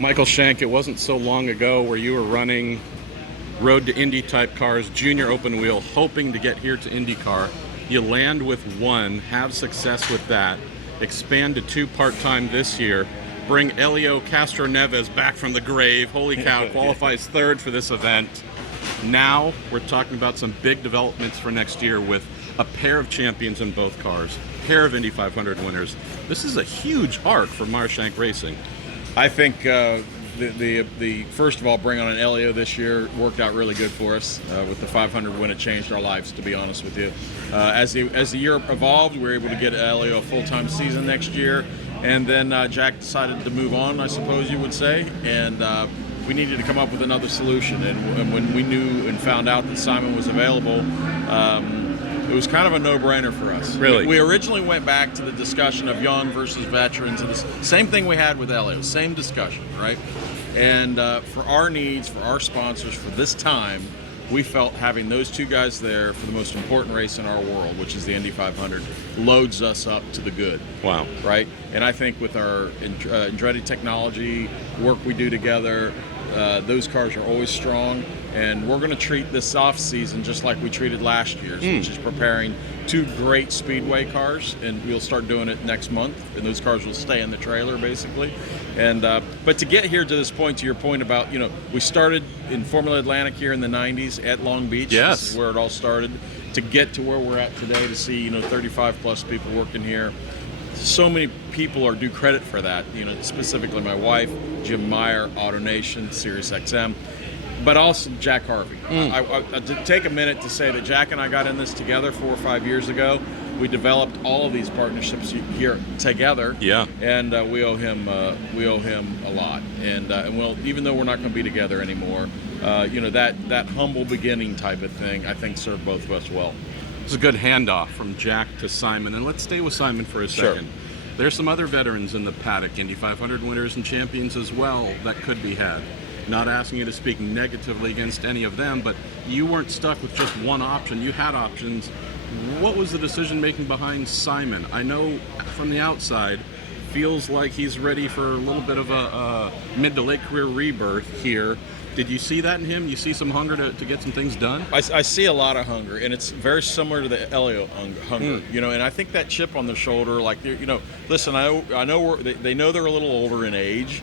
Michael Shank, it wasn't so long ago where you were running road to Indy type cars, junior open wheel, hoping to get here to IndyCar. You land with one, have success with that, expand to 2 part-time this year, bring Helio Castroneves back from the grave, holy cow, qualifies 3rd for this event. Now we're talking about some big developments for next year with a pair of champions in both cars, a pair of Indy 500 winners. This is a huge arc for Meyer Shank Racing. I think the first of all, bring on an Helio this year worked out really good for us. With the 500 win, it changed our lives, to be honest with you. As the year evolved, we were able to get Helio a full-time season next year, and then Jack decided to move on, I suppose you would say, and we needed to come up with another solution. And when we knew and found out that Simon was available, it was kind of a no-brainer for us. Really? We originally went back to the discussion of young versus veterans, and the same thing we had with Helio, same discussion, right? And for our needs, for our sponsors, for this time, we felt having those 2 guys there for the most important race in our world, which is the Indy 500, loads us up to the good. Wow. Right? And I think with our Andretti technology, work we do together, those cars are always strong. And we're going to treat this off season just like we treated last year's, which is preparing 2 great speedway cars, and we'll start doing it next month. And those cars will stay in the trailer basically. And but to get here to this point, to your point about, we started in Formula Atlantic here in the '90s at Long Beach. Yes, this is where it all started. To get to where we're at today, to see 35 plus people working here. So many people are due credit for that. Specifically my wife, Jim Meyer, AutoNation, SiriusXM. But also Jack Harvey. I take a minute to say that Jack and I got in this together 4 or 5 years ago. We developed all of these partnerships here together. Yeah. And we owe him a lot. And well, even though we're not going to be together anymore, that humble beginning type of thing, I think served both of us well. It's a good handoff from Jack to Simon, and let's stay with Simon for a second. Sure. There's some other veterans in the paddock, Indy 500 winners and champions as well, that could be had. Not asking you to speak negatively against any of them, but you weren't stuck with just one option. You had options. What was the decision making behind Simon? I know from the outside, feels like he's ready for a little bit of a mid to late career rebirth here. Did you see that in him? You see some hunger to get some things done? I see a lot of hunger, and it's very similar to the Helio hunger. And I think that chip on their shoulder, like, listen, I know they know they're a little older in age,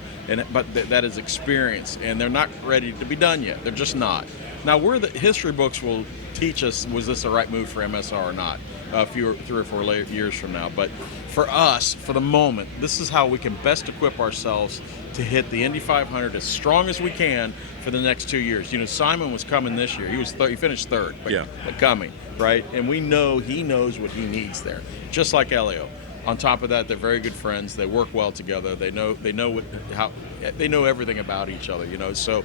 but that is experience, and they're not ready to be done yet. They're just not. Now, the history books will teach us, was this the right move for MSR or not, 3 or 4 years from now. But for us, for the moment, this is how we can best equip ourselves to hit the Indy 500 as strong as we can for the next 2 years. Simon was coming this year. He finished 3rd, but coming, right? And we know he knows what he needs there, just like Helio. On top of that, they're very good friends. They work well together. They know everything about each other. So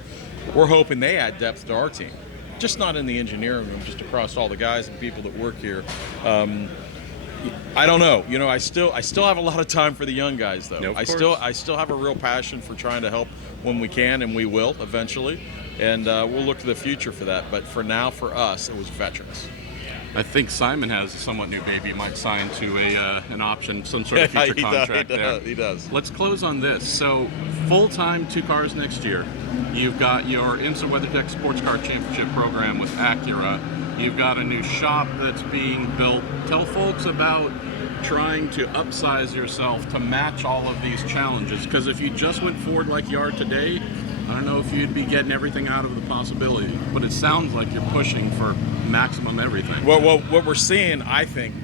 we're hoping they add depth to our team, just not in the engineering room, just across all the guys and people that work here. I don't know. I still have a lot of time for the young guys, though. No, I still have a real passion for trying to help when we can, and we will eventually. And we'll look to the future for that. But for now, for us, it was veterans. I think Simon has a somewhat new baby. He might sign to an option, some sort of future contract there. He does. Let's close on this. So, full-time 2 cars next year. You've got your IMSA WeatherTech Sports Car Championship program with Acura. You've got a new shop that's being built. Tell folks about trying to upsize yourself to match all of these challenges. Because if you just went forward like you are today, I don't know if you'd be getting everything out of the possibility, but it sounds like you're pushing for maximum everything. Well, what we're seeing, I think,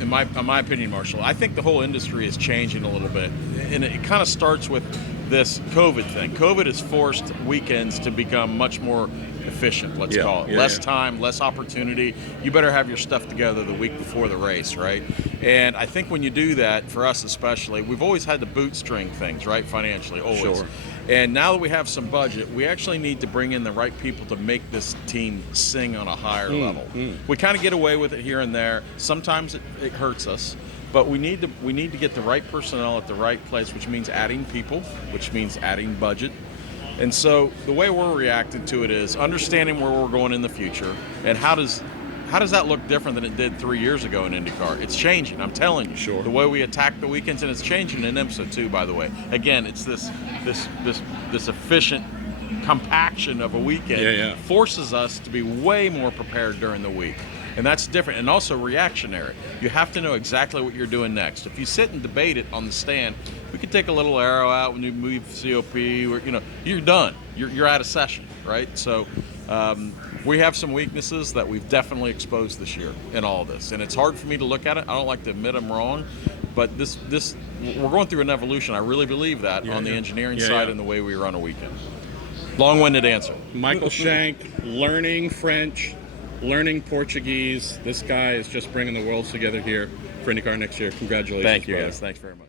in my opinion, Marshall, I think the whole industry is changing a little bit, and it kind of starts with this COVID thing. COVID has forced weekends to become much more efficient, let's call it. Less time, less opportunity. You better have your stuff together the week before the race, right? And I think when you do that, for us especially, we've always had to bootstring things, right, financially, always. Sure. And now that we have some budget, we actually need to bring in the right people to make this team sing on a higher level. We kind of get away with it here and there. Sometimes it hurts us. But we need to get the right personnel at the right place, which means adding people, which means adding budget. And so the way we're reacting to it is understanding where we're going in the future and how does how does that look different than it did 3 years ago in IndyCar? It's changing. I'm telling you. Sure. The way we attack the weekends, and it's changing in IMSA too. By the way, again, it's this efficient compaction of a weekend forces us to be way more prepared during the week. And that's different, and also reactionary. You have to know exactly what you're doing next. If you sit and debate it on the stand, we could take a little arrow out when you move COP, or, you know, you're done. You're out of session, right? So we have some weaknesses that we've definitely exposed this year in all of this, and it's hard for me to look at it. I don't like to admit I'm wrong, but this we're going through an evolution. I really believe that on the engineering side and the way we run a weekend. Long-winded answer. Michael Shank, learning French, learning Portuguese. This guy is just bringing the worlds together here for IndyCar next year. Congratulations. Thank you, brother. guys. Thanks very much.